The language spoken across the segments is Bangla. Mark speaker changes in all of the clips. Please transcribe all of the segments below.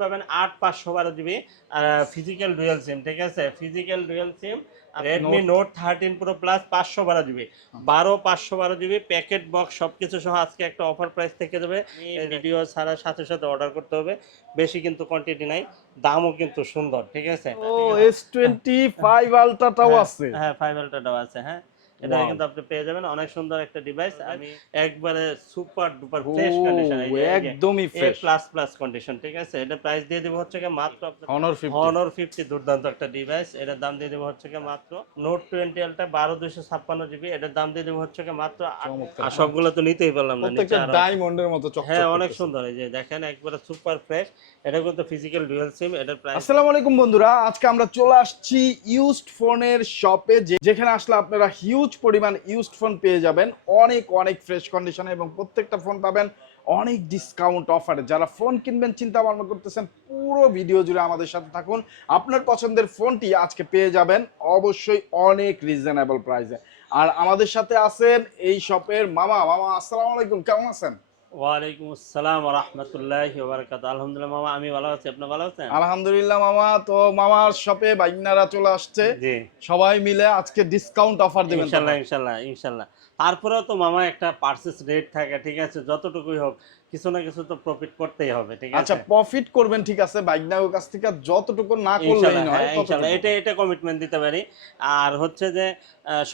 Speaker 1: পাবেন আট পাঁচশো বারো জিবি ফিজিক্যাল ডুয়েল সিম ঠিক আছে? Physical dual SIM Redmi note thirteen pro plus পাঁচশো বারো জিবি বারো পাঁচশো বারো জিবি প্যাকেট বক্স সব কিছু সহ আজকে একটা অফার প্রাইস থেকে যাবে। ভিডিও ছাড়ার সাথে সাথে অর্ডার করতে হবে। বেশি কিন্তু কোয়ান্টিটি নাই দামও কিন্তু সুন্দর ঠিক আছে?
Speaker 2: ও এস টোয়েন্টি ফাইভ আলট্রাটাও আছে।
Speaker 1: হ্যাঁ ফাইভ আলট্রাটাও আছে হ্যাঁ। এটা. কিন্তু আপনি পেয়ে যাবেন। অনেক সুন্দর একটা ডিভাইস আমি একবারে সুপার ডুপার ফ্রেশ কন্ডিশন
Speaker 2: একদমই ফ্রেশ
Speaker 1: প্লাস প্লাস কন্ডিশন ঠিক আছে? এটা প্রাইস দিয়ে দেবো হচ্ছে কি মাত্র
Speaker 2: অনর ফিফটি
Speaker 1: হনর ফিফটি দুর্দান্ত একটা ডিভাইস এটার দাম দিয়ে দেবো হচ্ছে কি মাত্র নোট টোয়েন্টি এলটা বারো দুইশো ছাপ্পান্ন জিবি এটার দাম দিয়ে দেবো হচ্ছে কি মাত্র আর সবগুলো তো নিতেই পারলাম না
Speaker 2: প্রত্যেকটা ডায়মন্ডের মতো চকচক
Speaker 1: হ্যাঁ অনেক সুন্দর। এই যে দেখেন একবারে সুপার ফ্রেশ এটা কিন্তু ফিজিক্যাল ডুয়েল সিম এটার প্রাইস
Speaker 2: আসসালামু আলাইকুম বন্ধুরা। আজকে আমরা চলে আসছি ইউজড ফোনের শপে যেখানে আসলে আপনারা হিউজ পরিমাণ ইউজড ফোন পেয়ে যাবেন। অনেক অনেক ফ্রেশ কন্ডিশনে এবং প্রত্যেকটা ফোন পাবেন। অনেক ডিসকাউন্ট অফারে যারা ফোন কিনবেন, চিন্তা ভাবনা করতেছেন, পুরো ভিডিও জুড়ে আমাদের সাথে থাকুন। আপনার পছন্দের ফোনটি আজকে পেয়ে যাবেন অবশ্যই অনেক রিজনেবল প্রাইসে আর আমাদের সাথে আছেন এই শপের মামা। মামা, আসসালামু আলাইকুম। কেমন আছেন?
Speaker 1: ওয়ালাইকুম আসসালাম রহমতুল্লাহ আলহামদুলিল্লাহ মামা আমি ভালো আছি আপনি ভালো আছেন?
Speaker 2: আলহামদুলিল্লাহ মামা তো মামার শপে বাইনারা চলে আসছে।
Speaker 1: জি।
Speaker 2: সবাই মিলে আজকে ডিসকাউন্ট অফার দিবেন
Speaker 1: ইনশাল্লাহ ইনশাল্লাহ ইনশাল্লাহ। তারপরেও তো মামা একটা পার্সেস রেট থাকে ঠিক আছে? যতটুকুই হোক কিছু না কিছু তো প্রফিট করতেই হবে ঠিক আছে?
Speaker 2: আচ্ছা প্রফিট করবেন ঠিক আছে কাছ থেকে যতটুকু না করলেই নয়
Speaker 1: হ্যাঁ, ইনশাল্লাহ
Speaker 2: ততটুকু।
Speaker 1: এটা এটা কমিটমেন্ট দিতে পারি। আর হচ্ছে যে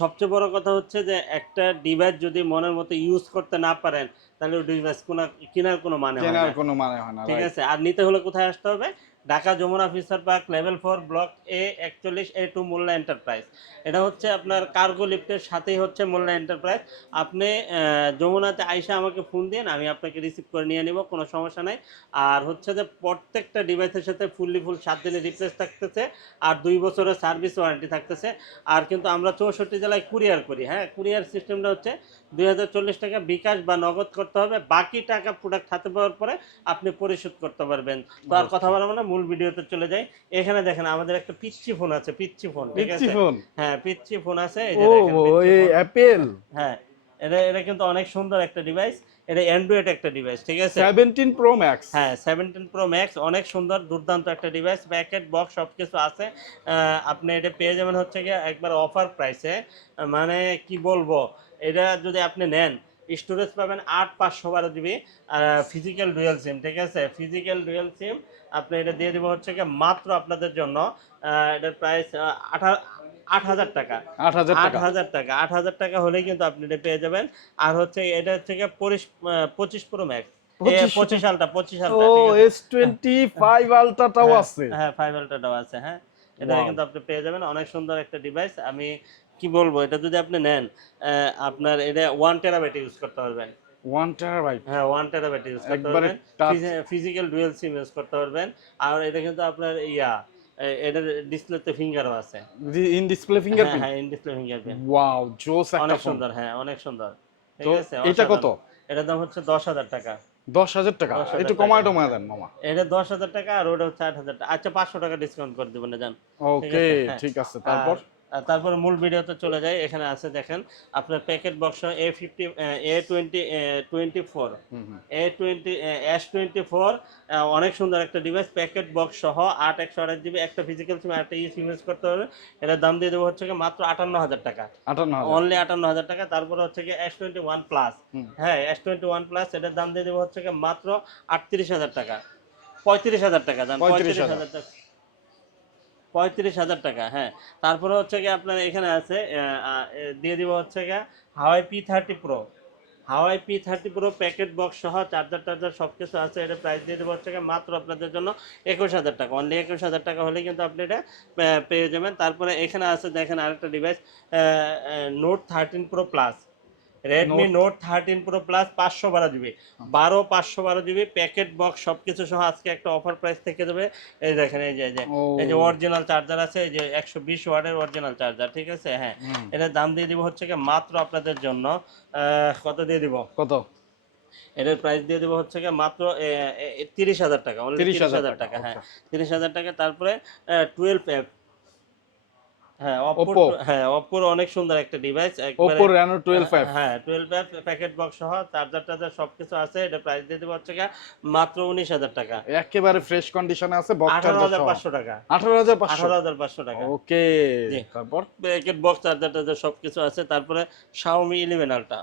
Speaker 1: সবচেয়ে বড় কথা হচ্ছে যে একটা ডিভাইস যদি মনের মতো ইউজ করতে না পারেন তাহলে ওই ডিভাইস কোনো কেনার কোনো মানে হয়
Speaker 2: কেনার কোনো মানে হয় না
Speaker 1: ঠিক আছে আর নিতে হলে কোথায় আসতে হবে? Dhaka Jamuna future park level four block A একচল্লিশ এ টু মোল্লা এন্টারপ্রাইজ এটা হচ্ছে আপনার কার্গো লিফটের সাথেই হচ্ছে মোল্লা এন্টারপ্রাইজ আপনি যমুনাতে আইসা আমাকে ফোন দিন আমি আপনাকে রিসিভ করে নিয়ে নিব কোনো সমস্যা নাই। আর হচ্ছে যে প্রত্যেকটা ডিভাইসের সাথে ফুললি ফুল সাত দিনের রিপ্লেস থাকতেছে আর দুই বছরের সার্ভিস ওয়ারেন্টি থাকতেছে। আর কিন্তু আমরা চৌষট্টি জেলায় কুরিয়ার করি হ্যাঁ? কুরিয়ার সিস্টেমটা হচ্ছে দুই হাজার চল্লিশ টাকা বিকাশ বা নগদ করতে হবে। বাকি টাকা প্রোডাক্ট হাতে পাওয়ার পরে আপনি পরিশোধ করতে পারবেন। তো আর কথা বলব না মূল ভিডিওতে চলে যাই। এখানে দেখেন আমাদের একটা পিচ্ছি ফোন আছে পিচ্ছি ফোন ঠিক
Speaker 2: পিচ্ছি
Speaker 1: আছে?
Speaker 2: ফোন?
Speaker 1: হ্যাঁ পিচ্ছি ফোন আছে এই যে দেখেন
Speaker 2: অ্যাপেল
Speaker 1: হ্যাঁ এটা এটা কিন্তু অনেক সুন্দর একটা ডিভাইস এটা অ্যান্ড্রয়েড একটা ডিভাইস ঠিক আছে?
Speaker 2: 17 প্রো ম্যাক্স
Speaker 1: হ্যাঁ সেভেন্টিন প্রো ম্যাক্স অনেক সুন্দর দুর্দান্ত একটা ডিভাইস প্যাকেট বক্স সব কিছু আছে আপনি এটা পেয়ে যাবেন হচ্ছে গিয়ে একবার অফার প্রাইসে মানে কি বলব এটা যদি আপনি নেন স্টোরেজ পাবেন আট পাঁচশো বারো জিবি ফিজিক্যাল ডুয়েল সিম ঠিক আছে? ফিজিক্যাল ডুয়েল সিম আপনি এটা দিয়ে দেবো হচ্ছে গিয়ে মাত্র আপনাদের জন্য। এটার প্রাইস আঠা আট হাজার টাকা।
Speaker 2: 8000
Speaker 1: আট হাজার টাকা। আট হাজার টাকা হলেই কিন্তু আপনি এটা পেয়ে যাবেন। আর হচ্ছে এটা হচ্ছে গিয়ে পরিশ- আহ, পঁচিশ প্রো ম্যাক্স
Speaker 2: পঁচিশ-
Speaker 1: পঁচিশ আলটা পঁচিশ আলটা ঠিক
Speaker 2: এস টোয়েন্টি ফাইভ আলট্রাটাও
Speaker 1: হ্যাঁ,
Speaker 2: আছে।
Speaker 1: হ্যাঁ ফাইভ আলটাটাও আছে হ্যাঁ। এটা কিন্তু আপনি পেয়ে যাবেন। অনেক সুন্দর একটা ডিভাইস আমি কি বলব এটা যদি আপনি নেন আপনার এটা ওয়ান টেরাবাইট ইউজ করতে পারবেন।
Speaker 2: 1 টেরাবাইট
Speaker 1: হ্যাঁ ওয়ান টেরাবাইট ইউজ করতে পারবেন। ফিজিক্যাল ডুয়েল সিম ইউজ করতে পারবেন। আর এটা কিন্তু আপনার ইয়া এটার ডিসপ্লেতে ফিঙ্গারও আছে।
Speaker 2: ইন ডিসপ্লে
Speaker 1: হ্যাঁ
Speaker 2: ফিঙ্গারপ্রিন্ট
Speaker 1: হ্যাঁ ইন ডিসপ্লে ফিঙ্গারপ্রিন্ট
Speaker 2: ওয়াও জোস একটা
Speaker 1: অনেক সুন্দর হ্যাঁ অনেক সুন্দর। ঠিক আছে
Speaker 2: এটা কত।
Speaker 1: এটার দাম হচ্ছে দশ হাজার টাকা।
Speaker 2: 10000 টাকা? একটু
Speaker 1: টাকা।
Speaker 2: কমায় টমায় দেন মামা।
Speaker 1: এটা দশ হাজার টাকা আর ওটা হচ্ছে আট হাজার টাকা। আচ্ছা পাঁচশো টাকা ডিসকাউন্ট করে দেবেন না যান
Speaker 2: ওকে। ঠিক আছে তারপর?
Speaker 1: তারপরে মূল ভিডিওতে চলে যাই এখানে আছে দেখেন আপনার packet box A fifty A twenty twenty four. A twenty S twenty four অনেক সুন্দর একটা ডিভাইস প্যাকেট বক্স সহ আট একশো আঠাশ জিবি একটা ফিজিক্যাল সিম একটা ই সিম ইউজ করতে হবে। এটার দাম দিয়ে দেবো হচ্ছে কি মাত্র আটান্ন হাজার টাকা।
Speaker 2: 58000
Speaker 1: অনলি আটান্ন হাজার টাকা তারপরে হচ্ছে কি এস টোয়েন্টি ওয়ান প্লাস হ্যাঁ এস টোয়েন্টি ওয়ান প্লাস এটার দাম দিয়ে দেবো হচ্ছে কি মাত্র আটত্রিশ হাজার টাকা। পঁয়ত্রিশ হাজার টাকা দাম পঁয়ত্রিশ হাজার টাকা। পঁয়ত্রিশ হাজার টাকা হ্যাঁ। তারপরে হচ্ছে কি আপনার এখানে আছে দিয়ে দিব হচ্ছে কি Huawei P thirty pro. Huawei P thirty pro packet box সহ চার্জার টার্জার সব কিছু আছে, এটা প্রাইস দিয়ে দেবো হচ্ছে মাত্র আপনাদের জন্য একুশ হাজার টাকা। অনলি একুশ হাজার টাকা হলে কিন্তু আপনি এটা পেয়ে যাবেন। তারপরে এখানে আছে দেখেন আরেকটা device note thirteen pro plus Redmi note thirteen pro plus পাঁচশো বারো জিবি বারো পাঁচশো বারো জিবি প্যাকেট বক্স সব কিছু সহ আজকে একটা অফার প্রাইস থেকে দেবে এই দেখেন এই যে এই যে অরিজিনাল চার্জার আছে এই যে একশো বিশ ওয়ার্ডের অরিজিনাল চার্জার ঠিক আছে? হ্যাঁ। এটার দাম দিয়ে দিব হচ্ছে কি মাত্র আপনাদের জন্য কত দিয়ে দিব?
Speaker 2: কত?
Speaker 1: এটার প্রাইস দিয়ে দেবো হচ্ছে কি মাত্র তিরিশ হাজার টাকা only
Speaker 2: 30,000
Speaker 1: তিরিশ হাজার টাকা হ্যাঁ।
Speaker 2: আচ্ছা।
Speaker 1: তিরিশ হাজার টাকা তারপরে টুয়েলভ হ্যাঁ
Speaker 2: Oppo?
Speaker 1: হ্যাঁ অনেক সুন্দর একটা ডিভাইস হ্যাঁ টুয়েলভ প্যাকেট বক্স সহ চার্জার টার্জার সবকিছু আছে এটা প্রাইস দিয়ে দেবো হচ্ছে মাত্র উনিশ হাজার টাকা।
Speaker 2: একেবারে ফ্রেশ কন্ডিশনে আছে বক্স চার্জার
Speaker 1: টাকা। টাকা।
Speaker 2: ওকে তারপর?
Speaker 1: প্যাকেট বক্স চার্জার টার্জার সবকিছু আছে তারপরে শাওমি ইলেভেন আলটা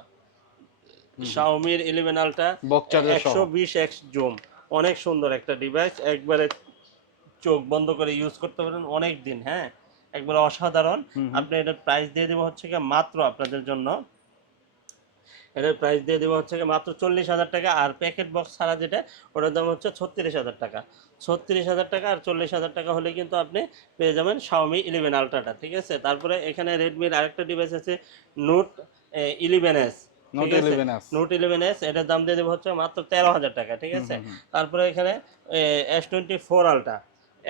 Speaker 1: শাওমির ইলেভেন আলটা
Speaker 2: বক্স চার্জার সহ।
Speaker 1: একশো বিশ এক্স জুম অনেক সুন্দর একটা ডিভাইস একবারে চোখ বন্ধ করে ইউজ করতে পারেন অনেক দিন হ্যাঁ। একবারে অসাধারণ। আপনি এটার প্রাইস দিয়ে দেবো হচ্ছে কি মাত্র আপনাদের জন্য। এটার প্রাইস দিয়ে দেবো হচ্ছে কি মাত্র চল্লিশ হাজার টাকা আর প্যাকেট বক্স ছাড়া যেটা ওটার দাম হচ্ছে ছত্রিশ হাজার টাকা। ছত্রিশ হাজার টাকা আর চল্লিশ হাজার টাকা হলে কিন্তু আপনি পেয়ে যাবেন শাওমি ইলেভেন আলট্রাটা ঠিক আছে? তারপরে এখানে রেডমির আরেকটা ডিভাইস আছে note eleven S
Speaker 2: note eleven S
Speaker 1: note eleven S এটার দাম দিয়ে দেবো হচ্ছে মাত্র তেরো হাজার টাকা ঠিক আছে? তারপরে এখানে S twenty four ultra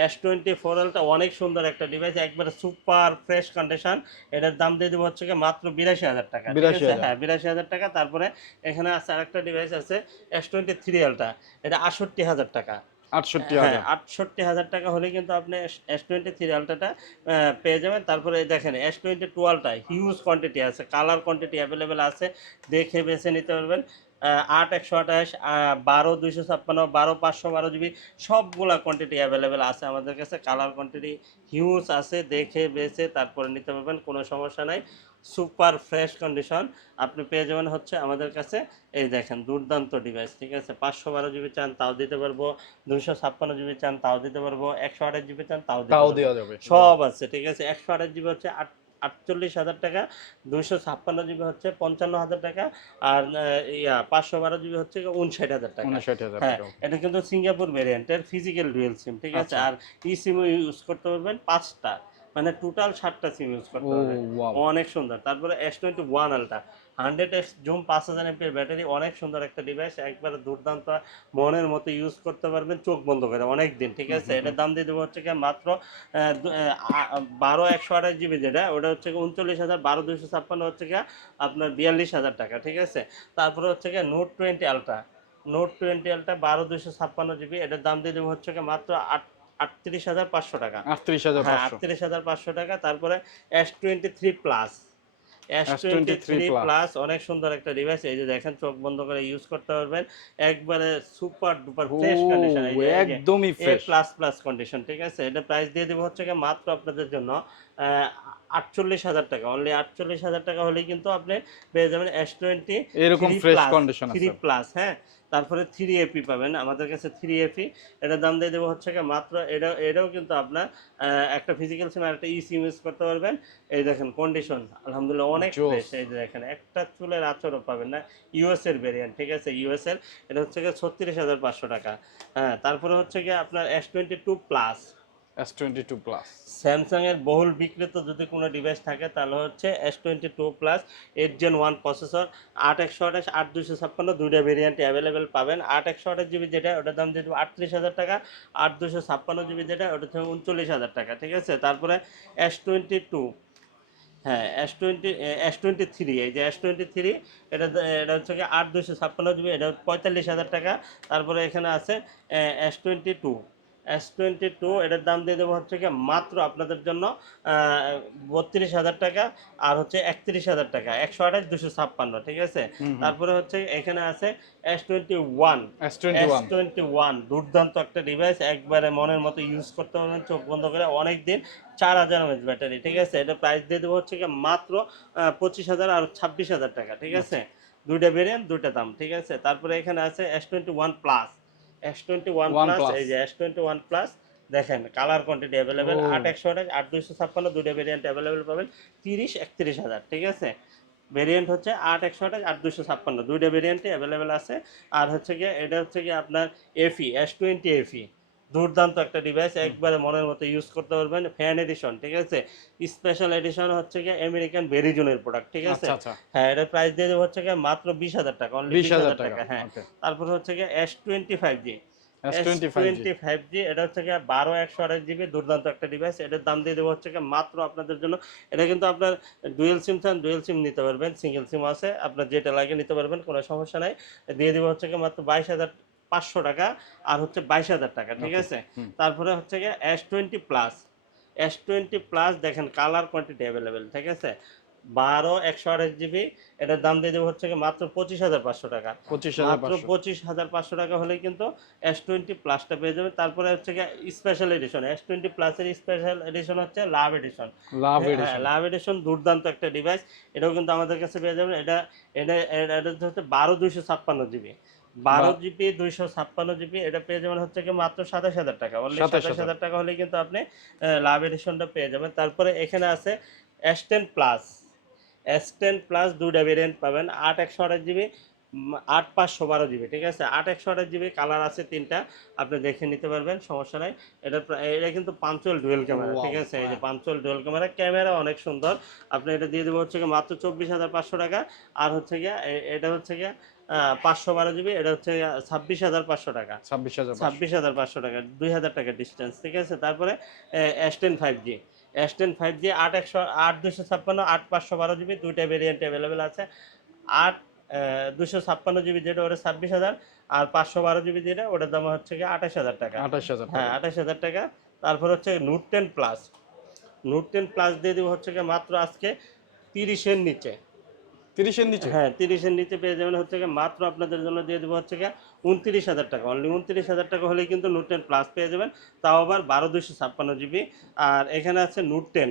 Speaker 1: S twenty four ultra অনেক সুন্দর একটা ডিভাইস একবারে সুপার ফ্রেশ কন্ডিশন এটার দাম দিয়ে দেবো হচ্ছে মাত্র বিরাশি হাজার টাকা ঠিক আছে?
Speaker 2: 82,000
Speaker 1: হ্যাঁ বিরাশি হাজার টাকা। তারপরে এখানে আছে আরেকটা ডিভাইস আছে এস টোয়েন্টি থ্রি আলটা এটা আটষট্টি হাজার টাকা।
Speaker 2: আটষট্টি
Speaker 1: হ্যাঁ
Speaker 2: হাজার
Speaker 1: হাজার টাকা হলে কিন্তু আপনি এস টোয়েন্টি থ্রি আলটাটা পেয়ে যাবেন। তারপরে দেখেন এস টোয়েন্টি টুয়েলভটা হিউজ কোয়ান্টিটি আছে কালার কোয়ান্টিটি অ্যাভেলেবেল আছে। দেখে বেছে নিতে পারবেন। আট একশো আঠাশ বারো দুইশো ছাপ্পান্ন বারো পাঁচশো বারো জিবি সবগুলা কোয়ান্টিটি অ্যাভেলেবেল আছে আমাদের কাছে। কালার কোয়ান্টিটি হিউজ আছে দেখে বেছে তারপরে নিতে পারবেন কোনো সমস্যা নাই। সুপার ফ্রেশ কন্ডিশন আপনি পেয়ে যাবেন হচ্ছে আমাদের কাছে এই দেখেন দুর্দান্ত ডিভাইস ঠিক আছে? পাঁচশো বারো জিবি চান তাও দিতে পারব। দুইশো ছাপ্পান্ন জিবি চান তাও দিতে পারব। একশো আঠাশ জিবি চান তাও দিতে পারব। সব আছে ঠিক আছে? একশো আঠাশ জিবি হচ্ছে আট আটচল্লিশ হাজার টাকা দুইশো ছাপ্পান্ন জিবি হচ্ছে পঞ্চান্ন হাজার টাকা আর ইয়া পাঁচশো বারো জিবি হচ্ছে উনষাট হাজার টাকা। হ্যাঁ এটা কিন্তু সিঙ্গাপুর ভ্যারিয়েন্টের ফিজিক্যাল ডুয়েল সিম ঠিক আছে?
Speaker 2: আচ্ছা।
Speaker 1: আর ই সিম ইউজ করতে পারবেন পাঁচটা মানে টোটাল সাতটা সিম ইউজ করতে পারবেন। অনেক সুন্দর। তারপরে S twenty one ultra hundred X zoom পাঁচ হাজার এমপির ব্যাটারি অনেক সুন্দর একটা ডিভাইস একবারে দুর্দান্ত মনের মতো ইউজ করতে পারবেন চোখ বন্ধ করে অনেক দিন ঠিক আছে? এটার দাম দিয়ে দেবো হচ্ছে মাত্র বারো একশো আঠাশ জিবি যেটা ওটা হচ্ছে উনচল্লিশ হাজার বারো দুইশো ছাপ্পান্ন হচ্ছে কি আপনার বিয়াল্লিশ হাজার টাকা ঠিক আছে? তারপরে হচ্ছে note twenty ultra note twenty ultra বারো দুইশো ছাপ্পান্ন জিবি এটার দাম দিয়ে দেবো হচ্ছে কি মাত্র আট আটত্রিশ হাজার পাঁচশো টাকা।
Speaker 2: আটত্রিশ হাজার
Speaker 1: হ্যাঁ আটত্রিশ হাজার পাঁচশো টাকা তারপরে S twenty three plus plus অনেক সুন্দর একটা ডিভাইস এই যে দেখেন চোখ বন্ধ করে ইউজ করতে পারবেন। একবারে সুপার ডুপার ফ্রেশ কন্ডিশন
Speaker 2: একদমই ফ্রেশ
Speaker 1: প্লাস প্লাস কন্ডিশন ঠিক আছে? এটা প্রাইস দিয়ে দেবো হচ্ছে মাত্র আপনাদের জন্য আটচল্লিশ হাজার টাকা অনলি আটচল্লিশ হাজার টাকা হলেই কিন্তু আপনি পেয়ে যাবেন এস টোয়েন্টি
Speaker 2: এরকম ফ্রেশ কন্ডিশন
Speaker 1: থ্রি প্লাস হ্যাঁ? তারপরে থ্রি এপি পাবেন আমাদের কাছে থ্রি এপি এটার দাম দিয়ে দেবো হচ্ছে মাত্র এটা এটাও কিন্তু আপনার একটা ফিজিক্যাল সিম আর একটা ই সিম ইউজ করতে পারবেন। এই দেখেন কন্ডিশন আলহামদুলিল্লাহ অনেক ফ্রেশ এই দেখেন একটা চুলের আচরও পাবেন না ইউএস এর ভেরিয়েন্ট ঠিক আছে? ইউএস এর এটা হচ্ছে গিয়ে ছত্রিশ হাজার পাঁচশো টাকা। হ্যাঁ তারপরে হচ্ছে গিয়ে আপনার S twenty two plus
Speaker 2: S twenty two plus
Speaker 1: Samsung এর বহুল বিক্রিত যদি কোনো ডিভাইস থাকে, তাহলে হচ্ছে S twenty two plus eight gen one processor আট একশো আঠাশ আট দুশো ছাপ্পান্ন দুইটা ভেরিয়েন্ট অ্যাভেলেবেল পাবেন। আট একশো আঠাশ জিবি যেটা, ওটার দাম আটত্রিশ হাজার টাকা আট দুশো ছাপ্পান্ন জিবি যেটা, ওটা উনচল্লিশ হাজার টাকা, ঠিক আছে? তারপরে এস টোয়েন্টি টু হ্যাঁ S twenty S twenty three এই যে এস টোয়েন্টি থ্রি এটা এটা হচ্ছে আট দুশো ছাপ্পান্ন জিবি এটা পঁয়তাল্লিশ হাজার টাকা। তারপরে এখানে আছে S twenty two S twenty two এটার দাম দিয়ে দেবো হচ্ছে কি মাত্র আপনাদের জন্য বত্রিশ হাজার টাকা আর হচ্ছে একত্রিশ হাজার টাকা একশো আঠাশ দুশো ছাপ্পান্ন ঠিক আছে? তারপরে হচ্ছে এখানে আছে S twenty one
Speaker 2: S twenty one
Speaker 1: দুর্দান্ত একটা ডিভাইস একবারে মনের মতো ইউজ করতে পারবেন চোখ বন্ধ করে অনেক দিন চার হাজার এমএচ ব্যাটারি ঠিক আছে? এটা প্রাইস দিয়ে দেবো হচ্ছে কি মাত্র পঁচিশ হাজার আর ছাব্বিশ হাজার টাকা ঠিক আছে? দুইটা ভেরিয়েন্ট দুইটা দাম ঠিক আছে? তারপরে এখানে আছে S twenty one plus S twenty one plus এই যে এস টোয়েন্টি ওয়ান প্লাস দেখেন কালার কোয়ান্টিটি অ্যাভেলেবেল আট একশো আঠাশ আট দুইশো ছাপ্পান্ন দুটো ভেরিয়েন্ট অ্যাভেলেবেল পাবেন তিরিশ একত্রিশ হাজার ঠিক আছে? ভেরিয়েন্ট হচ্ছে আট একশো আঠাশ আট দুশো ছাপ্পান্ন দুইটা ভেরিয়েন্টই অ্যাভেলেবেল আছে। আর হচ্ছে গিয়ে এটা হচ্ছে গিয়ে আপনার এফি এস টোয়েন্টি এফি দুর্দান্ত একটা ডিভাইস একবারে মনের মতো ইউজ করতে পারবেন ফ্যান এডিশন ঠিক আছে? স্পেশাল এডিশন হচ্ছে গিয়ে আমেরিকান ভেরিজনের প্রোডাক্ট ঠিক আছে?
Speaker 2: আচ্ছা আচ্ছা।
Speaker 1: হ্যাঁ এটার প্রাইস দিয়ে দেবো হচ্ছে গিয়ে মাত্র বিশ হাজার টাকা অনলি
Speaker 2: বিশ হাজার টাকা
Speaker 1: হ্যাঁ। তারপর হচ্ছে গিয়ে S twenty five G
Speaker 2: S twenty five
Speaker 1: twenty five G এটা হচ্ছে বারো একশো আঠাশ জিবি দুর্দান্ত একটা ডিভাইস এটার দাম দিয়ে দেবো হচ্ছে মাত্র আপনাদের জন্য। এটা কিন্তু আপনার ডুয়েল সিম চান ডুয়েল সিম নিতে পারবেন সিঙ্গেল সিম আছে আপনার যেটা লাগে নিতে পারবেন কোনো সমস্যা নাই। দিয়ে দেবো হচ্ছে মাত্র বাইশ হাজার পাঁচশো টাকা আর হচ্ছে বাইশ হাজার টাকা ঠিক আছে? তারপরে হচ্ছে গিয়ে S twenty plus S twenty plus দেখেন কালার কোয়ান্টিটি অ্যাভেলেবেল ঠিক আছে? বারো একশো আঠাশ জিবি এটার দাম দিয়ে দেবো হচ্ছে মাত্র পঁচিশ হাজার পাঁচশো টাকা।
Speaker 2: পঁচিশ
Speaker 1: মাত্র
Speaker 2: পঁচিশ।
Speaker 1: হাজার পাঁচশো টাকা হলেই কিন্তু এস টোয়েন্টি প্লাসটা পেয়ে যাবে। তারপরে হচ্ছে গিয়ে স্পেশাল এডিশন এস টোয়েন্টি প্লাসের স্পেশাল এডিশন হচ্ছে love edition
Speaker 2: love edition
Speaker 1: love edition দুর্দান্ত একটা ডিভাইস এটাও কিন্তু আমাদের কাছে পেয়ে যাবেন। এটা এটা এটা এটা হচ্ছে বারো দুইশো ছাপ্পান্ন জিবি বারো জিবি দুইশো ছাপ্পান্ন জিবি এটা পেয়ে যাবেন হচ্ছে কি মাত্র সাতাশ হাজার টাকা। অনলি সাতাশ হাজার। টাকা হলে কিন্তু আপনি লাভ এডিশনটা পেয়ে যাবেন। তারপরে এখানে আছে S ten plus S ten plus দুইটা ভেরিয়েন্ট পাবেন। আট একশো আঠাশ জিবি আট পাঁচশো বারো জিবি ঠিক আছে? আট একশো আঠাশ জিবি কালার আছে তিনটা। আপনি দেখে নিতে পারবেন সমস্যা নাই। এটা এটা কিন্তু পাঞ্চুয়াল ডুয়েল ক্যামেরা ঠিক আছে? এই যে। পাঞ্চুয়াল ডুয়েল ক্যামেরা ক্যামেরা অনেক সুন্দর। আপনি এটা দিয়ে দেবো হচ্ছে গিয়ে মাত্র চব্বিশ হাজার পাঁচশো টাকা। আর হচ্ছে গিয়ে এটা হচ্ছে গিয়ে পাঁচশো বারো জিবি এটা হচ্ছে ছাব্বিশ হাজার পাঁচশো টাকা।
Speaker 2: ছাব্বিশ হাজার
Speaker 1: ছাব্বিশ হাজার পাঁচশো টাকা দুই হাজার টাকা ডিস্টেন্স ঠিক আছে? তারপরে S ten five G S ten five G আট একশো আট দুশো ছাপ্পান্ন আট পাঁচশো বারো জিবি দুইটা ভেরিয়েন্ট অ্যাভেলেবেল আছে। আট দুশো ছাপ্পান্ন জিবি যেটা ওটা ছাব্বিশ হাজার আর পাঁচশো বারো জিবি যেটা ওটার দাম হচ্ছে গিয়ে আঠাশ হাজার টাকা।
Speaker 2: আঠাশ হাজার
Speaker 1: হ্যাঁ আঠাশ হাজার টাকা। তারপর হচ্ছে note ten plus note ten plus দিয়ে দেবো হচ্ছে গিয়ে মাত্র আজকে তিরিশের নিচে।
Speaker 2: তিরিশের নিচে?
Speaker 1: হ্যাঁ তিরিশের নিচে পেয়ে যাবেন হচ্ছে গিয়ে মাত্র আপনাদের জন্য দিয়ে দেবো হচ্ছে গিয়ে উনত্রিশ হাজার টাকা। অনলি উনত্রিশ হাজার টাকা হলেই কিন্তু নোট টেন প্লাস পেয়ে যাবেন। তাও আবার বারো দুশো ছাপ্পান্ন জিবি আর এখানে আছে নোট টেন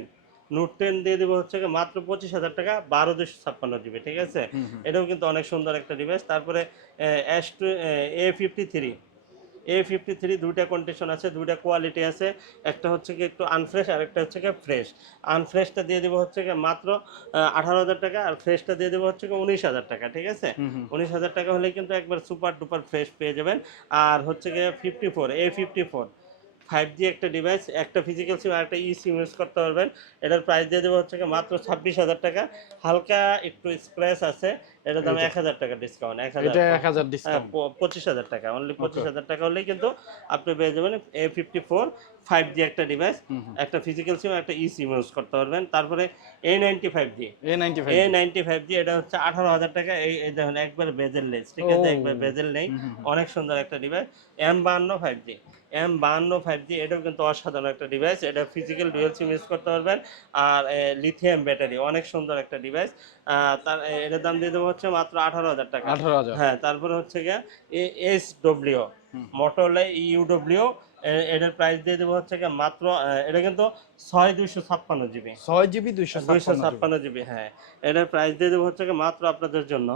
Speaker 1: নোট টেন দিয়ে দেবো হচ্ছে মাত্র পঁচিশ হাজার টাকা বারো দুশো ছাপ্পান্ন জিবি ঠিক আছে। এটাও কিন্তু অনেক সুন্দর একটা ডিভাইস তারপরে S two A fifty three A fifty three দুইটা কন্ডিশন আছে দুইটা কোয়ালিটি আছে একটা হচ্ছে কি একটু আনফ্রেশ আর একটা হচ্ছে কি ফ্রেশ আনফ্রেশটা দিয়ে দেবো হচ্ছে কি মাত্র আঠারো হাজার টাকা আর ফ্রেশটা দিয়ে দেবো হচ্ছে কি উনিশ হাজার টাকা ঠিক আছে। উনিশ হাজার টাকা হলেই কিন্তু একবার সুপার ডুপার ফ্রেশ পেয়ে যাবেন। আর হচ্ছে গিয়ে fifty four A fifty four five G একটা ডিভাইস একটা ফিজিক্যাল সিম আর একটা ই সিম ইউজ করতে পারবেন। এটার প্রাইস দিয়ে দেবো হচ্ছে মাত্র ছাব্বিশ হাজার টাকা। হালকা একটু স্ক্র্যাচ আছে এটার দাম এক হাজার টাকা ডিসকাউন্ট এক হাজার
Speaker 2: এটা এক হাজার
Speaker 1: হ্যাঁ,
Speaker 2: ডিসকাউন্ট
Speaker 1: প- পঁচিশ হাজার টাকা অনলি পঁচিশ হাজার টাকা হলেই কিন্তু আপনি পেয়ে যাবেন A fifty four five G একটা ডিভাইস। একটা ফিজিক্যাল সিম একটা ই সিম ইউজ করতে পারবেন। তারপরে A ninety five G
Speaker 2: A ninety five
Speaker 1: A ninety five G এটা হচ্ছে আঠারো হাজার টাকা। এই দেখুন একবার বেজেল লেস ঠিক আছে? একবার বেজেল নেই। অনেক সুন্দর একটা ডিভাইস এম বাহান্ন ফাইভ জি এম বাহান্ন ফাইভ জি এটাও কিন্তু অসাধারণ একটা ডিভাইস এটা ফিজিক্যাল ডুয়েল সিম ইউজ করতে পারবেন। আর লিথিয়াম ব্যাটারি অনেক সুন্দর একটা ডিভাইস তার এটার দাম দিয়ে দেবো হচ্ছে মাত্র আঠারো হাজার টাকা।
Speaker 2: আঠারো হাজার।
Speaker 1: হ্যাঁ তারপরে হচ্ছে গিয়ে এস ডব্লিউ। মোটরলা ইউডব্লিউ এটার প্রাইস দিয়ে দেবো হচ্ছে মাত্র এটা কিন্তু ছয় দুইশো ছাপ্পান্ন জিবি।
Speaker 2: ছয় জিবি দুইশো
Speaker 1: দুইশো ছাপ্পান্ন জিবি হ্যাঁ। এটার প্রাইস দিয়ে দেবো হচ্ছে গিয়ে মাত্র আপনাদের জন্য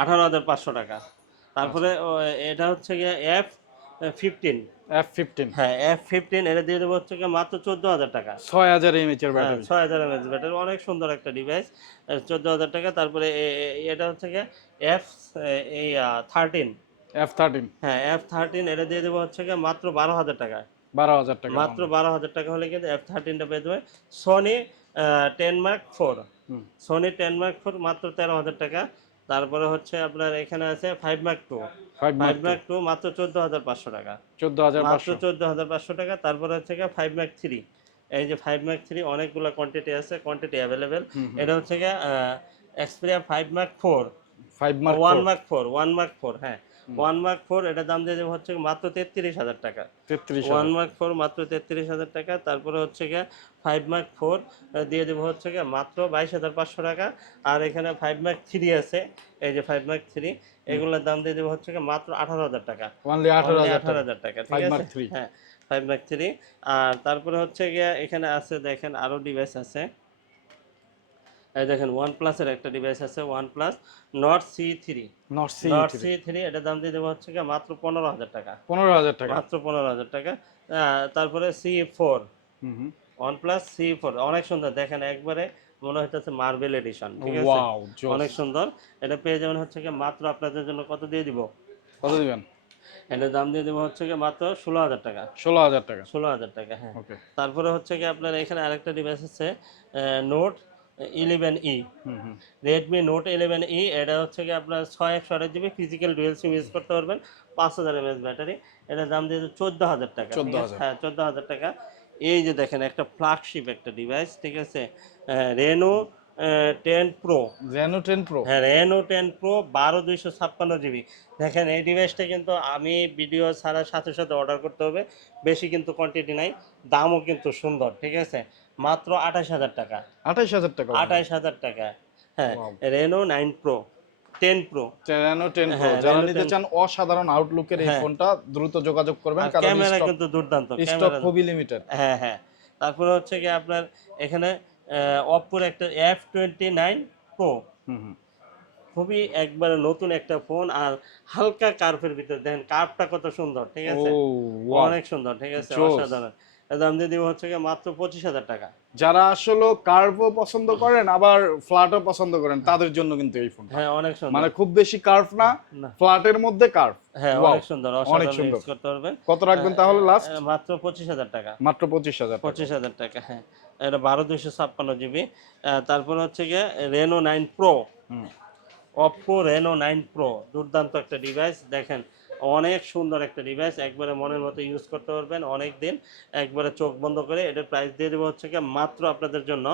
Speaker 1: আঠারো হাজার পাঁচশো টাকা। তারপরে এটা হচ্ছে গিয়ে এফ ফিফটিন
Speaker 2: এফ ফিফটিন
Speaker 1: হ্যাঁ এফ ফিফটিন এটা দিয়ে দেবো হচ্ছে মাত্র চোদ্দ হাজার টাকা।
Speaker 2: ছয় হাজার এমএচ এর ব্যাটারি
Speaker 1: ছয় হাজার এমএচ ব্যাটারি অনেক সুন্দর একটা ডিভাইস চোদ্দ হাজার টাকা। তারপরে এটা হচ্ছে গিয়ে এফ এই থার্টিন
Speaker 2: এফ থার্টিন
Speaker 1: হ্যাঁ এফ থার্টিন এটা দিয়ে দেবো হচ্ছে গিয়ে মাত্র বারো হাজার টাকা।
Speaker 2: বারো হাজার টাকা।
Speaker 1: মাত্র বারো হাজার টাকা হলে কিন্তু এফ থার্টিনটা পেয়ে যাবে। Sony ten mark four. Sony ten mark four মাত্র তেরো হাজার টাকা। তারপরে হচ্ছে আপনার এখানে আছে five mark two
Speaker 2: five
Speaker 1: mark two মাত্র চোদ্দ হাজার পাঁচশো টাকা।
Speaker 2: চোদ্দ হাজার
Speaker 1: মাত্র চোদ্দ হাজার পাঁচশো টাকা। তারপরে হচ্ছে ফাইভ মার্ক থ্রি এই যে ফাইভ মার্ক থ্রি অনেকগুলো কোয়ান্টিটি আছে কোয়ান্টিটি অ্যাভেলেবেল। এটা হচ্ছে গিয়ে Xperia five mark four
Speaker 2: five mark
Speaker 1: one mark four one mark four হ্যাঁ। ওয়ান মার্ক ফোর এটা দাম দিয়ে দেবো হচ্ছে মাত্র তেত্রিশ হাজার টাকা।
Speaker 2: তেত্রিশ
Speaker 1: ওয়ান মার্ক ফোর মাত্র তেত্রিশ হাজার টাকা। তারপরে হচ্ছে গিয়ে ফাইভ মার্ক ফোর দিয়ে দেবো হচ্ছে গিয়ে মাত্র বাইশ হাজার পাঁচশো টাকা। আর এখানে ফাইভ মার্ক থ্রি আছে। এই যে ফাইভ মার্ক থ্রি এগুলোর দাম দিয়ে দেবো হচ্ছে গিয়ে মাত্র আঠারো হাজার টাকা।
Speaker 2: আঠারো হাজার
Speaker 1: টাকা। ঠিক
Speaker 2: 5
Speaker 1: আছে? হ্যাঁ ফাইভ মার্ক থ্রি আর তারপরে হচ্ছে গিয়ে এখানে আছে দেখেন আরও ডিভাইস আছে। এই দেখেন ওয়ান প্লাসের একটা ডিভাইস আছে OnePlus Nord C three
Speaker 2: Nord C
Speaker 1: Nord C three এটার দাম দিয়ে দেবো হচ্ছে গিয়ে মাত্র পনেরো হাজার টাকা।
Speaker 2: পনেরো হাজার টাকা।
Speaker 1: মাত্র পনেরো হাজার টাকা। তারপরে C four OnePlus C four অনেক সুন্দর। দেখেন একবারে মনে হচ্ছে মার্বেল এডিশন ঠিক আছে? অনেক সুন্দর। এটা পেয়ে যাবেন হচ্ছে কি মাত্র আপনাদের জন্য কত দিয়ে দিব?
Speaker 2: কত দিবেন?
Speaker 1: এটার দাম দিয়ে দেবো হচ্ছে কি মাত্র ষোলো হাজার টাকা।
Speaker 2: ষোলো হাজার টাকা।
Speaker 1: ষোলো হাজার টাকা হ্যাঁ। তারপরে হচ্ছে কি আপনার এখানে আরেকটা ডিভাইস আছে note eleven E.
Speaker 2: Hmm hmm.
Speaker 1: Redmi note eleven E এটা হচ্ছে কি আপনার ছয় একশো আঠাশ GB physical dual SIM use করতে পারবেন। পাঁচ হাজার এমএস ব্যাটারি এটার দাম দিয়ে চোদ্দ হাজার টাকা। ঠিক আছে?
Speaker 2: 14,000
Speaker 1: হ্যাঁ চোদ্দ হাজার টাকা। এই যে দেখেন একটা ফ্ল্যাগশিপ একটা ডিভাইস ঠিক আছে? Reno ten pro
Speaker 2: Reno ten pro
Speaker 1: হ্যাঁ রেনো টেন প্রো বারো দুইশো ছাপ্পান্ন জিবি দেখেন এই ডিভাইসটা কিন্তু আমি ভিডিও ছাড়ার সাথে সাথে অর্ডার করতে হবে। বেশি কিন্তু কোয়ান্টিটি নাই দামও কিন্তু সুন্দর ঠিক আছে? মাত্র আঠাশ হাজার টাকা।
Speaker 2: আঠাইশ হাজার টাকা।
Speaker 1: আঠাশ হাজার টাকা। হ্যাঁ Reno nine pro ten pro
Speaker 2: Reno ten pro যারা নিতে চান অসাধারণ আউটলুকের এই
Speaker 1: হ্যাঁ।
Speaker 2: ফোনটা দ্রুত যোগাযোগ করবেন কারণ
Speaker 1: ক্যামেরা কিন্তু দুর্দান্ত
Speaker 2: স্টক খুবই লিমিটেড
Speaker 1: হ্যাঁ হ্যাঁ। তারপরে হচ্ছে কি আপনার এখানে অপ্পোর একটা এফ টোয়েন্টি নাইন প্রো খুবই একবারে নতুন একটা ফোন আর হালকা কার্ভের ভিতরে। দেখেন কার্ভটা কত সুন্দর ঠিক আছে? অনেক সুন্দর ঠিক আছে? অসাধারণ। দাম দিয়ে দিব হচ্ছে মাত্র পঁচিশ হাজার টাকা।
Speaker 2: যারা আসলে কার্ভও পছন্দ করেন আবার ফ্ল্যাটও পছন্দ করেন তাদের জন্য কিন্তু এই ফোন
Speaker 1: হ্যাঁ অনেক সুন্দর।
Speaker 2: মানে খুব বেশি কার্ভ না। ফ্ল্যাটের মধ্যে কার্ভ
Speaker 1: হ্যাঁ অনেক সুন্দর
Speaker 2: অনেক সুন্দর।
Speaker 1: করতে পারবেন।
Speaker 2: কত রাখবেন তাহলে লাস্ট
Speaker 1: মাত্র পঁচিশ হাজার টাকা।
Speaker 2: মাত্র পঁচিশ হাজার টাকা।
Speaker 1: পঁচিশ হাজার টাকা হ্যাঁ। এটা বারো দুইশো ছাপ্পান্ন জিবি তারপরে হচ্ছে গিয়ে Reno nine pro
Speaker 2: hmm.
Speaker 1: Oppo Reno nine pro দুর্দান্ত একটা ডিভাইস দেখেন অনেক সুন্দর একটা ডিভাইস একবারে মনের মতো ইউজ করতে পারবেন অনেক দিন একবারে চোখ বন্ধ করে এটার প্রাইস দিয়ে দেবো হচ্ছে গিয়ে মাত্র আপনাদের জন্য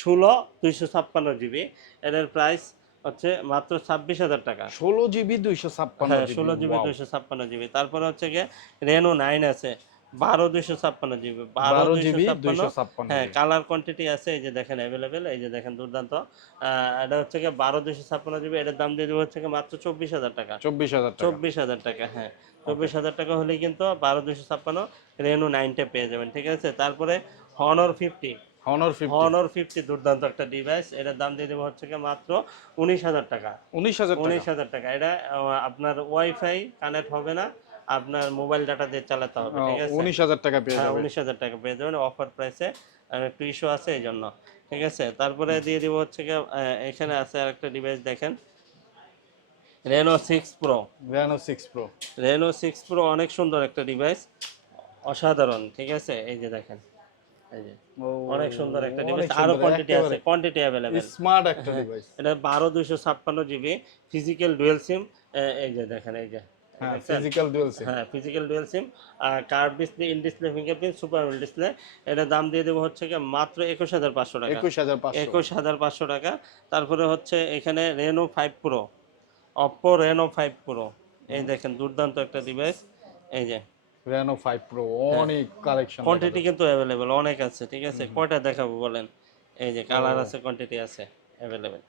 Speaker 1: ষোলো দুইশো ছাপ্পান্ন জিবি এটার প্রাইস হচ্ছে মাত্র ছাব্বিশ হাজার টাকা।
Speaker 2: ষোলো জিবি দুইশো ছাপ্পান্ন
Speaker 1: হ্যাঁ ষোলো জিবি দুইশো ছাপ্পান্ন জিবি তারপরে হচ্ছে গিয়ে রেনো নাইন আছে। বারো দুইশো ছাপ্পান্ন জিবি
Speaker 2: বারো জিবি
Speaker 1: দুইশো ছাপ্পান্ন। হ্যাঁ কালার কোয়ান্টিটি আছে এই যে দেখেন অ্যাভেলেবেল এই যে দেখেন দুর্দান্ত। এটা হচ্ছে গিয়ে বারো দুইশো ছাপ্পান্ন জিবি এটার দাম দিয়ে দেবো হচ্ছে মাত্র চব্বিশ হাজার টাকা।
Speaker 2: চব্বিশ হাজার
Speaker 1: চব্বিশ হাজার টাকা হ্যাঁ। চব্বিশ হাজার টাকা হলেই কিন্তু বারো দুইশো ছাপ্পান্ন রেনো নাইনটা পেয়ে যাবেন ঠিক আছে? তারপরে Honor fifty
Speaker 2: Honor fifty
Speaker 1: Honor fifty দুর্দান্ত একটা ডিভাইস এটার দাম দিয়ে দেবো হচ্ছে মাত্র উনিশ হাজার টাকা।
Speaker 2: উনিশ হাজার
Speaker 1: উনিশ হাজার টাকা। এটা আপনার ওয়াইফাই কানেক্ট হবে না। আপনার মোবাইল ডাটা দিয়ে চালাতে হবে ঠিক আছে?
Speaker 2: উনিশ হাজার টাকা পেয়ে
Speaker 1: হ্যাঁ
Speaker 2: যাবে।
Speaker 1: উনিশ হাজার টাকা পেয়ে যাবেন অফার প্রাইসে আর একটু ইস্যু আছে এই জন্য ঠিক আছে? তারপরে দিয়ে দিব হচ্ছে এখানে আছে আরেকটা ডিভাইস দেখেন। Reno six pro
Speaker 2: Reno six pro
Speaker 1: Reno six pro অনেক সুন্দর একটা ডিভাইস অসাধারণ ঠিক আছে? এই যে দেখেন এই যে অনেক সুন্দর একটা ডিভাইস আরও কোয়ান্টিটি আছে কোয়ান্টিটি অ্যাভেলেবেল
Speaker 2: স্মার্ট একটা ডিভাইস
Speaker 1: এটা বারো দুইশো ছাপ্পান্ন জিবি ফিজিক্যাল ডুয়েল সিম এই যে দেখেন এই যে
Speaker 2: হ্যাঁ ফিজিক্যাল ডুয়েল সিম
Speaker 1: হ্যাঁ physical dual SIM R curve display in display fingerprint super display এটা দাম দিয়ে দেবো হচ্ছে কি মাত্র একুশ হাজার পাঁচশো টাকা।
Speaker 2: একুশ হাজার
Speaker 1: একুশ হাজার পাঁচশো টাকা। তারপরে হচ্ছে এখানে Reno five pro Oppo Reno five pro এই দেখেন দুর্দান্ত একটা ডিভাইস এই যে।
Speaker 2: Reno five pro. অনেক কালেকশন
Speaker 1: কোয়ান্টিটি কিন্তু অ্যাভেলেবেল অনেক আছে ঠিক আছে? কয়টা দেখাবো বলেন? এই যে কালার আছে কোয়ান্টিটি আছে অ্যাভেলেবেল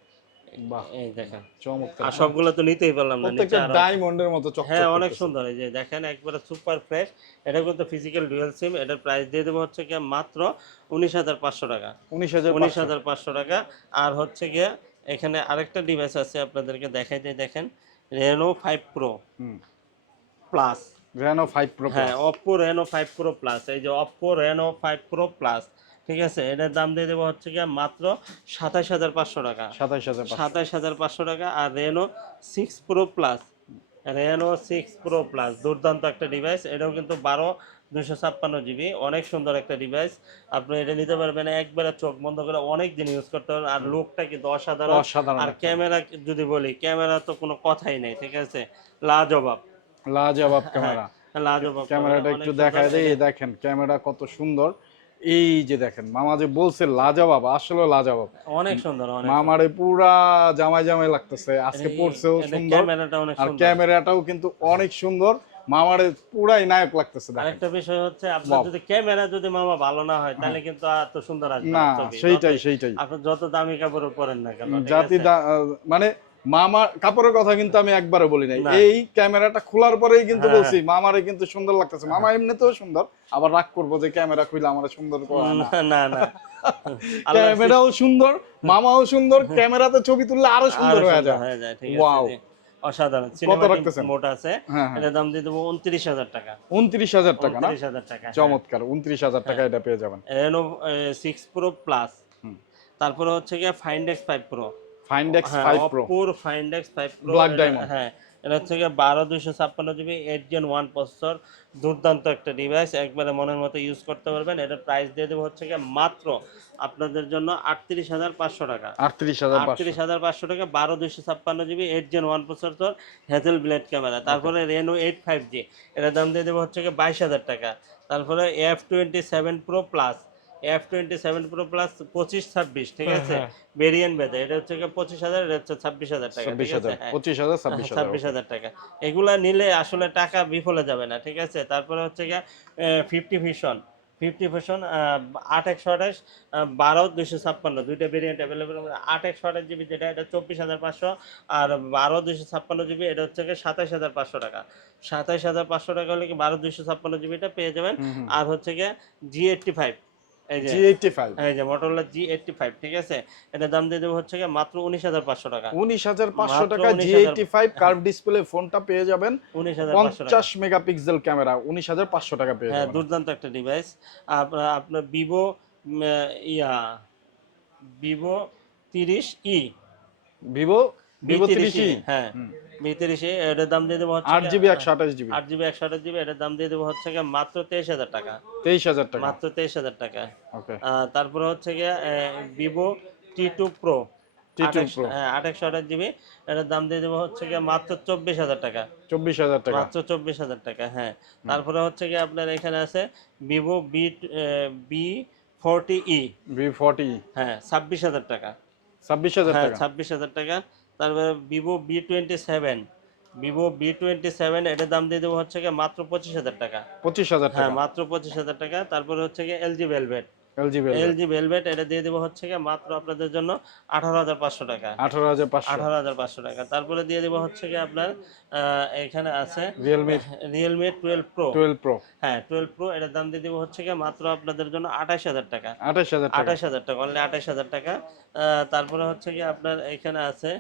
Speaker 2: বাহ।
Speaker 1: এই দেখেন
Speaker 2: চমৎকার।
Speaker 1: আর সবগুলো তো নিতেই পারলাম না
Speaker 2: প্রত্যেকটা ডায়মন্ডের মতো চকচক
Speaker 1: হ্যাঁ অনেক সুন্দর এই যে দেখেন একবারে সুপার ফ্রেশ এটা কিন্তু ফিজিক্যাল ডুয়েল সিম এটার প্রাইস দিয়ে দেবো হচ্ছে গিয়ে মাত্র উনিশ হাজার পাঁচশো টাকা।
Speaker 2: উনিশ হাজার
Speaker 1: উনিশ হাজার পাঁচশো টাকা। আর হচ্ছে গিয়ে এখানে আরেকটা ডিভাইস আছে আপনাদেরকে দেখাই দিয়ে দেখেন Reno five pro plus
Speaker 2: Reno five pro
Speaker 1: হ্যাঁ Oppo Reno five pro plus এই যে Oppo Reno five pro plus ঠিক আছে? এটার দাম দিয়ে দেবো হচ্ছে গিয়ে মাত্র সাতাশ হাজার পাঁচশো টাকা।
Speaker 2: সাতাইশ হাজার
Speaker 1: সাতাশ হাজার পাঁচশো টাকা আর Reno six pro plus Reno six pro plus দুর্দান্ত একটা ডিভাইস এটাও কিন্তু বারো দুশো ছাপ্পান্ন জিবি অনেক সুন্দর একটা ডিভাইস আপনি এটা নিতে পারবেন একবারে চোখ বন্ধ করে অনেক দিন ইউজ করতে পারবেন। আর লুকটা কিন্তু অসাধারণ।
Speaker 2: অসাধারণ
Speaker 1: আর ক্যামেরা যদি বলি ক্যামেরা তো কোনো কথাই নেই ঠিক আছে? লাজবাব।
Speaker 2: লাজবাব ক্যামেরা
Speaker 1: লাজবাব
Speaker 2: ক্যামেরাটা একটু। দেখায় দেই এই দেখেন ক্যামেরা কত সুন্দর। এই যে দেখেন মামা যে বলছে লাজবাব আসলে লাজবাব।
Speaker 1: অনেক সুন্দর অনেক
Speaker 2: মামারে পুরা জামাই জামাই লাগতেছে। আজকে পড়ছেও সুন্দর।
Speaker 1: অনেক
Speaker 2: আর ক্যামেরাটাও কিন্তু অনেক সুন্দর। মামারে পুরাই নায়ক লাগতেছে
Speaker 1: আরেকটা বিষয় হচ্ছে আপনার যদি ক্যামেরা যদি মামা ভালো না হয় তাহলে কিন্তু আর তো সুন্দর আসবে
Speaker 2: না সেইটাই সেইটাই।
Speaker 1: আপনি যত দামি কাপড় পরেন না কেন
Speaker 2: জাতি মানে মামার কাপড়ের কথা কিন্তু আমি একবারও বলি নাই। এই ক্যামেরাটা খোলার পরেই কিন্তু
Speaker 1: হ্যাঁ,
Speaker 2: বলছি মামারে কিন্তু সুন্দর লাগতেছে। মামা এমনিতেও সুন্দর আবার রাগ করব যে ক্যামেরা খুলে আমার সুন্দর করে না।
Speaker 1: না
Speaker 2: ক্যামেরাও সুন্দর মামাও সুন্দর ক্যামেরাতে ছবি তুললে
Speaker 1: আরও
Speaker 2: সুন্দর হয়ে যায়।
Speaker 1: হয়ে অসাধারণ।
Speaker 2: কত রাখতেছেন?
Speaker 1: মোট আছে
Speaker 2: হ্যাঁ হ্যাঁ।
Speaker 1: দাম দিয়ে দেবো উনত্রিশ হাজার টাকা।
Speaker 2: উনত্রিশ হাজার টাকা
Speaker 1: উনত্রিশ হাজার টাকা হ্যাঁ।
Speaker 2: চমৎকার উনত্রিশ হাজার টাকা এটা পেয়ে যাবেন।
Speaker 1: রেনো সিক্স প্রো প্লাস তারপরে হচ্ছে গিয়ে Find X five pro
Speaker 2: Find X
Speaker 1: হ্যাঁ
Speaker 2: five pro
Speaker 1: অপোর Find X five pro
Speaker 2: Black Diamond।
Speaker 1: হ্যাঁ এটা হচ্ছে বারো দুইশো ছাপ্পান্ন GB eight gen one processor দুর্দান্ত একটা ডিভাইস একবারে মনের মতো ইউজ করতে পারবেন। এটার প্রাইস দিয়ে দেবো হচ্ছে গিয়ে মাত্র আপনাদের জন্য আটত্রিশ হাজার পাঁচশো টাকা।
Speaker 2: আটত্রিশ হাজার
Speaker 1: আটত্রিশ হাজার পাঁচশো টাকা বারো দুইশো ছাপ্পান্ন GB eight gen one processor Hasselblad camera তারপরে রেনো এইট ফাইভ জি এটার দাম দিয়ে দেবো হচ্ছে গিয়ে বাইশ হাজার টাকা। তারপরে F twenty seven pro plus F twenty seven pro plus পঁচিশ ছাব্বিশ ঠিক
Speaker 2: হ্যাঁ,
Speaker 1: আছে?
Speaker 2: হ্যাঁ।
Speaker 1: ভেরিয়েন্ট বেদে এটা হচ্ছে পঁচিশ হাজার এটা হচ্ছে ছাব্বিশ হাজার টাকা ঠিক আছে? হ্যাঁ।
Speaker 2: পঁচিশ হাজার ছাব্বিশ হাজার
Speaker 1: ছাব্বিশ হাজার টাকা। এগুলা নিলে আসলে টাকা বিফলে যাবে না ঠিক আছে? তারপরে হচ্ছে গিয়ে ফিফটি ভিশন ফিফটি ভিশন আট একশো আঠাশ বারো দুশো ছাপ্পান্ন দুইটা ভেরিয়েন্ট অ্যাভেলেবেল আট একশো আঠাশ জিবি যেটা এটা চব্বিশ হাজার পাঁচশো আর বারো দুশো ছাপ্পান্ন জিবি এটা হচ্ছে গিয়ে সাতাশ হাজার পাঁচশো টাকা। সাতাশ হাজার পাঁচশো টাকা হলে কি বারো দুশো ছাপ্পান্ন জিবিটা পেয়ে যাবেন? আর হচ্ছে গিয়ে জি এইটটি ফাইভ এই যে
Speaker 2: জি এইটটি ফাইভ
Speaker 1: এই যে ঠিক আছে? এটার দাম দিয়ে দেবো হচ্ছে মাত্র উনিশ হাজার পাঁচশো টাকা।
Speaker 2: উনিশ হাজার পাঁচশো
Speaker 1: মাত্র
Speaker 2: টাকা
Speaker 1: 19,000
Speaker 2: G eighty five curve display ফোনটা পেয়ে যাবেন।
Speaker 1: উনিশ হাজার পাঁচশো টাকা।
Speaker 2: পঞ্চাশ মেগাপিক্সেল ক্যামেরা উনিশ হাজার পাঁচশো টাকা পেয়ে
Speaker 1: হ্যাঁ দুর্দান্ত একটা ডিভাইস আপনার আপনার ভিভো ইয়া ভিভো তিরিশ ই
Speaker 2: ভিভো
Speaker 1: হ্যাঁ। ভি এটার দাম দিয়ে দেবো
Speaker 2: আট জিবি একশো আঠাশ জিবি।
Speaker 1: আট জিবি একশো আঠাশ জিবি এটার দাম দিয়ে দেবো হচ্ছে গিয়ে মাত্র তেইশ হাজার টাকা।
Speaker 2: তেইশ হাজার টাকা।
Speaker 1: মাত্র তেইশ হাজার টাকা। তারপরে হচ্ছে গিয়ে ভিভো টি টু প্রো হ্যাঁ আট একশো আঠাশ জিবি এটার দাম দিয়ে দেবো হচ্ছে গিয়ে মাত্র চব্বিশ হাজার টাকা।
Speaker 2: চব্বিশ হাজার টাকা।
Speaker 1: মাত্র চব্বিশ হাজার টাকা হ্যাঁ। তারপরে হচ্ছে কি আপনার এখানে আছে Vivo B B forty E.
Speaker 2: Forty
Speaker 1: হ্যাঁ ছাব্বিশ হাজার টাকা।
Speaker 2: ছাব্বিশ হাজার
Speaker 1: হ্যাঁ
Speaker 2: টাকা।
Speaker 1: ছাব্বিশ হাজার টাকা। তারপরে Vivo B twenty seven Vivo B twenty seven এটার দাম দিয়ে দেবো হচ্ছে কি মাত্র পঁচিশ হাজার টাকা।
Speaker 2: পঁচিশ হাজার
Speaker 1: হ্যাঁ মাত্র পঁচিশ হাজার টাকা। তারপরে হচ্ছে কি এলজি ভেলভেট
Speaker 2: এলজি
Speaker 1: ভেলভেট এটা দিয়ে দেবো হচ্ছে কি মাত্র আপনাদের জন্য আঠারো হাজার পাঁচশো টাকা।
Speaker 2: আঠারো হাজার
Speaker 1: আঠারো হাজার পাঁচশো টাকা। তারপরে দিয়ে দেবো হচ্ছে কি আপনার এখানে আছে
Speaker 2: Realme
Speaker 1: Realme twelve Pro
Speaker 2: twelve Pro
Speaker 1: হ্যাঁ টুয়েলভ প্রো এটার দাম দিয়ে দেবো হচ্ছে কি মাত্র আপনাদের জন্য আঠাশ হাজার টাকা।
Speaker 2: আঠাশ হাজার
Speaker 1: আঠাশ হাজার টাকা অনলি আঠাশ হাজার টাকা। আহ, তারপরে হচ্ছে কি আপনার এখানে আছে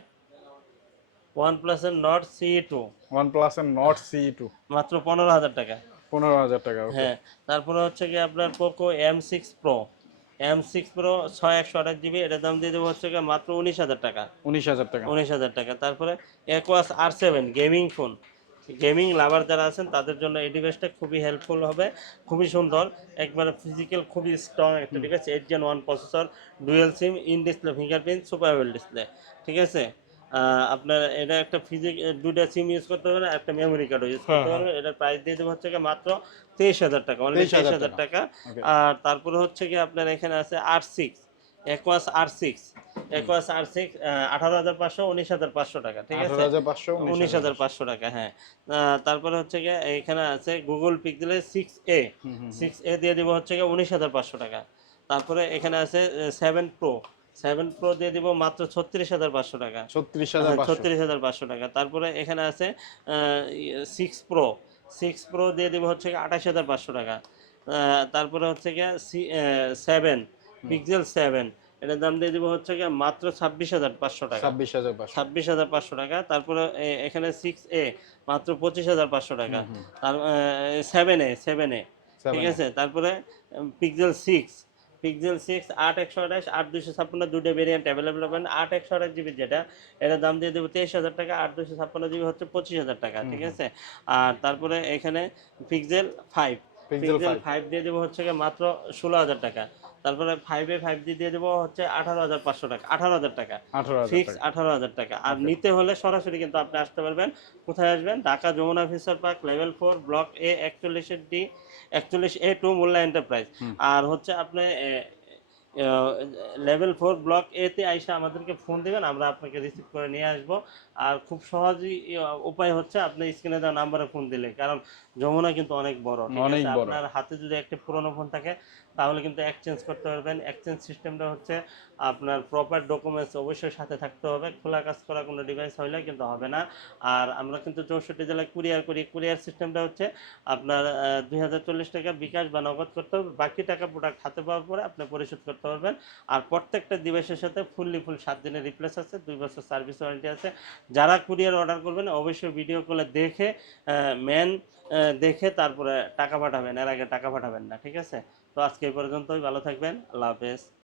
Speaker 1: note C two
Speaker 2: one plus এর সি টু
Speaker 1: মাত্র পনেরো হাজার টাকা।
Speaker 2: পনেরো হাজার টাকা ওকে
Speaker 1: হ্যাঁ তারপরে হচ্ছে কি আপনার এম সিক্স প্রো ছয় একশো আঠাশ জিবি এটার দাম দিয়ে দেবো হচ্ছে কি মাত্র উনিশ হাজার টাকা।
Speaker 2: উনিশ হাজার টাকা।
Speaker 1: উনিশ হাজার টাকা। তারপরে R seven gaming phone gaming lover যারা আছেন তাদের জন্য এই ডিভাইসটা খুবই হেল্পফুল হবে খুবই সুন্দর। একবারে ফিজিক্যাল খুবই স্ট্রং একটা device eight Gen one processor dual SIM in display fingerprint super display ঠিক আছে? আপনার এটা একটা ফিজিক দুটা সিম ইউজ করতে পারবেন একটা মেমোরি কার্ড ইউজ করতে
Speaker 2: হ্যাঁ,
Speaker 1: পারবেন। এটার প্রাইস দিয়ে দেবো হচ্ছে মাত্র তেইশ হাজার টাকা অনলি
Speaker 2: 23,000
Speaker 1: তেইশ হাজার টাকা। আর তারপরে হচ্ছে কি আপনার এখানে আছে R six Aquos R six Aquos R six আঠারো হাজার পাঁচশো উনিশ হাজার পাঁচশো টাকা ঠিক আছে? উনিশ হাজার পাঁচশো। টাকা হ্যাঁ। তারপরে হচ্ছে গিয়ে এখানে আছে গুগল পিক্সেলের সিক্স এ সিক্স এ দিয়ে দিব হচ্ছে গিয়ে উনিশ হাজার পাঁচশো টাকা। তারপরে এখানে আছে সেভেন প্রো সেভেন প্রো দিয়ে দিব মাত্র ছত্রিশ হাজার পাঁচশো টাকা।
Speaker 2: ছত্রিশ হাজার পাঁচশো।
Speaker 1: ছত্রিশ হাজার পাঁচশো টাকা। তারপরে এখানে আছে সিক্স প্রো সিক্স প্রো দিয়ে দিব হচ্ছে আঠাশ হাজার পাঁচশো টাকা। তারপরে হচ্ছে গিয়ে সেভেন পিক্সেল সেভেন এটার দাম দিয়ে দিব হচ্ছে গিয়ে মাত্র ছাব্বিশ হাজার পাঁচশো টাকা।
Speaker 2: ছাব্বিশ হাজার
Speaker 1: ছাব্বিশ হাজার পাঁচশো টাকা। তারপরে এখানে সিক্স এ মাত্র পঁচিশ হাজার পাঁচশো টাকা। তার সেভেন এ সেভেন এ ঠিক আছে? তারপরে পিক্সেল সিক্স পিক্সেল সিক্স আট একশো আঠাশ আট দুশো ছাপ্পান্ন দুটো ভেরিয়েন্ট অ্যাভেলেবল পাবেন। আট একশো আঠাশ জিবি যেটা এটা দাম দিয়ে দেবো তেইশ হাজার টাকা আট দুশো ছাপ্পান্ন জিবি হচ্ছে পঁচিশ হাজার টাকা ঠিক আছে? আর তারপরে এখানে Pixel five
Speaker 2: Pixel
Speaker 1: Pixel five দিয়ে দেবো হচ্ছে মাত্র ষোলো হাজার টাকা। তারপরে ফাইভে ফাইভ জি দিয়ে দেবো হচ্ছে আঠারো হাজার পাঁচশো টাকা আঠারো হাজার টাকা। ফিক্স আঠারো হাজার টাকা। আর নিতে হলে সরাসরি কিন্তু আপনি আসতে পারবেন। কোথায় আসবেন? Dhaka Jamuna Future Park level four block A একচল্লিশের D একচল্লিশ এ টু মোল্লা এন্টারপ্রাইজ আর হচ্ছে আপনি লেভেল ফোর ব্লক এতে আইসা আমাদেরকে ফোন দিবেন আমরা আপনাকে রিসিভ করে নিয়ে আসব। আর খুব সহজই উপায় হচ্ছে আপনি স্ক্রিনে দেওয়া নাম্বারে ফোন দিলে। কারণ যমুনা কিন্তু অনেক বড় ঠিক
Speaker 2: অনেক
Speaker 1: আছে?
Speaker 2: বড়।
Speaker 1: আপনার হাতে যদি একটা পুরনো ফোন থাকে তাহলে কিন্তু এক্সচেঞ্জ করতে পারবেন। এক্সচেঞ্জ সিস্টেমটা হচ্ছে আপনার প্রপার ডকুমেন্টস অবশ্যই সাথে থাকতে হবে। খোলা কাজ করা কোনো ডিভাইস হইলে কিন্তু হবে না। আর আমরা কিন্তু চৌষট্টি জেলায় কুরিয়ার করি। কুরিয়ার সিস্টেমটা হচ্ছে আপনার দুই হাজার চল্লিশ টাকা বিকাশ বা নগদ করতে হবে। বাকি টাকা প্রোডাক্ট হাতে পাওয়ার পরে আপনি পরিশোধ করতে পারবেন। আর প্রত্যেকটা ডিভাইসের সাথে ফুললি ফুল সাত দিনের রিপ্লেস আছে দুই বছর সার্ভিস ওয়ারেন্টি আছে। যারা কুরিয়ার অর্ডার করবেন অবশ্যই ভিডিও কলে দেখে মেন দেখে তারপরে টাকা পাঠাবেন, এর আগে টাকা পাঠাবেন না, ঠিক আছে? তো আজকে এই পর্যন্তই, ভালো থাকবেন, আল্লাহ হাফেজ।